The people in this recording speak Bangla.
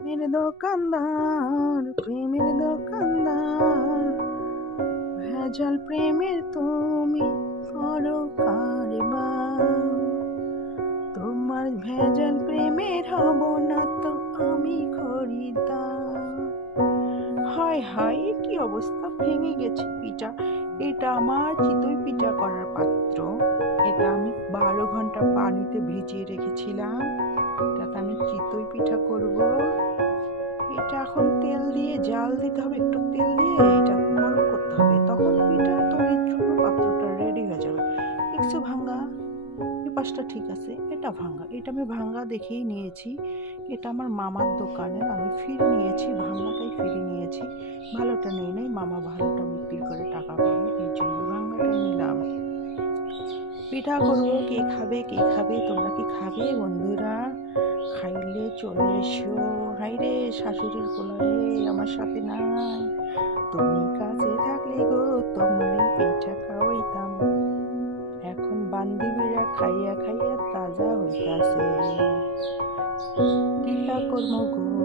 প্রেমের দোকানদার, প্রেমের দোকানদার, ভেজাল প্রেমের তুমি করো কারবার। তোমার ভেজাল প্রেমের হব না তো আমি খরিদ্দার। হায় হায়, কি অবস্থা, ভেঙে গেছে পিঠা। এটা আমার চিতই পিঠা করার পাত্র। এটা আমি 12 ঘন্টা পানিতে ভিজিয়ে রেখেছিলাম। এটাতে আমি চিতই পিঠা করব। এটা এখন তেল দিয়ে জাল দিতে হবে, একটু তেল দিয়ে এটা গরম করতে হবে, তখন পিঠা তৈরির জন্য পাত্রটা রেডি হয়ে যাবে। দেখছো ভাঙ্গা, এই পাশটা ঠিক আছে, এটা ভাঙ্গা। এটা আমি ভাঙ্গা দেখেই নিয়েছি, এটা আমার মামার দোকানের, আমি ফিরে নিয়েছি, ভাঙ্গাটাই ফিরে নিয়েছি। ভালোটা নেই নাই, মামা ভালোটা বিক্রি করে টাকা পাবে, এই জন্য ভাঙ্গাটাই নিলাম। পিঠা করবো, কে খাবে কে খাবে, তোমরা কি খাবে বন্ধুরা? খাইলে চলে এসো। হাইরে শাশুড়ির কোলারে আমার সাথে নাই, তুমি কাছে থাকলে গো তোমার পিঠা খাওয়াইতাম। এখন বান্ধবীরা খাইয়া খাইয়া তাজা হইতাছে। পিঠা করবো গো